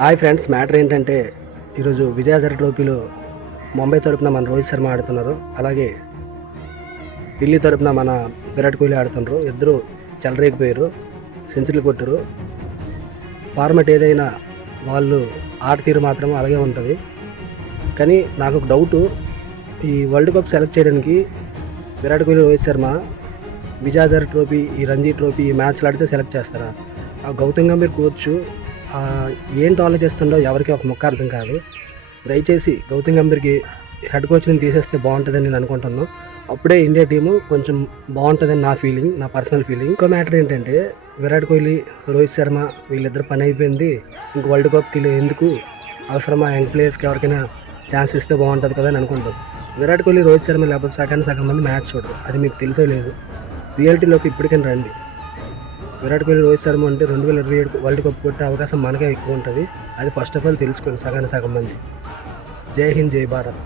Hi friends, matter ఏంటంటే ఈరోజు విజయహజారే ట్రోఫీలో ముంబై తరపున మన రోహిత్ శర్మ ఆడుతున్నారు, అలాగే ఢిల్లీ తరపున మన విరాట్ కోహ్లీ ఆడుతున్నారు. ఇద్దరు చెలరేగిపోయారు, సెంచరీలు కొట్టారు. ఫార్మెట్ ఏదైనా వాళ్ళు ఆట తీరు మాత్రం అలాగే ఉంటుంది. కానీ నాకు ఒక డౌటు, ఈ వరల్డ్ కప్ సెలెక్ట్ చేయడానికి విరాట్ కోహ్లీ, రోహిత్ శర్మ విజయహజారే ట్రోఫీ, ఈ రంజీ ట్రోఫీ, ఈ మ్యాచ్లు ఆడితే సెలెక్ట్ చేస్తారా? ఆ గౌతమ్ గంభీర్ కోచ్ ఏంటి ఆలోచిస్తుండో ఎవరికి ఒక ముక్క అర్థం కాదు. దయచేసి గౌతమ్ గంభీర్కి హెడ్ కోచ్ని తీసేస్తే బాగుంటుందని నేను అనుకుంటున్నాను. అప్పుడే ఇండియా టీము కొంచెం బాగుంటుందని నా ఫీలింగ్, నా పర్సనల్ ఫీలింగ్. ఇంకో మ్యాటర్ ఏంటంటే విరాట్ కోహ్లీ, రోహిత్ శర్మ వీళ్ళిద్దరు పని అయిపోయింది. ఇంక వరల్డ్ కప్కి ఎందుకు అవసరమా? యంగ్ ప్లేయర్స్కి ఎవరికైనా ఛాన్స్ ఇస్తే బాగుంటుంది కదా అని అనుకుంటాం. విరాట్ కోహ్లీ, రోహిత్ శర్మ లేకపోతే సగం మంది మ్యాచ్ చూడరు. అది మీకు తెలిసే లేదు. రియాలిటీలోకి ఇప్పటికైనా రండి. విరాట్ కోహ్లీ, రోహిత్ శర్మ అంటే 2027 వరల్డ్ కప్ కొట్టే అవకాశం మనకే ఎక్కువ ఉంటుంది. అది ఫస్ట్ ఆఫ్ ఆల్ తెలుసుకోండి సగం మంది. జై హింద్, జై భారత్.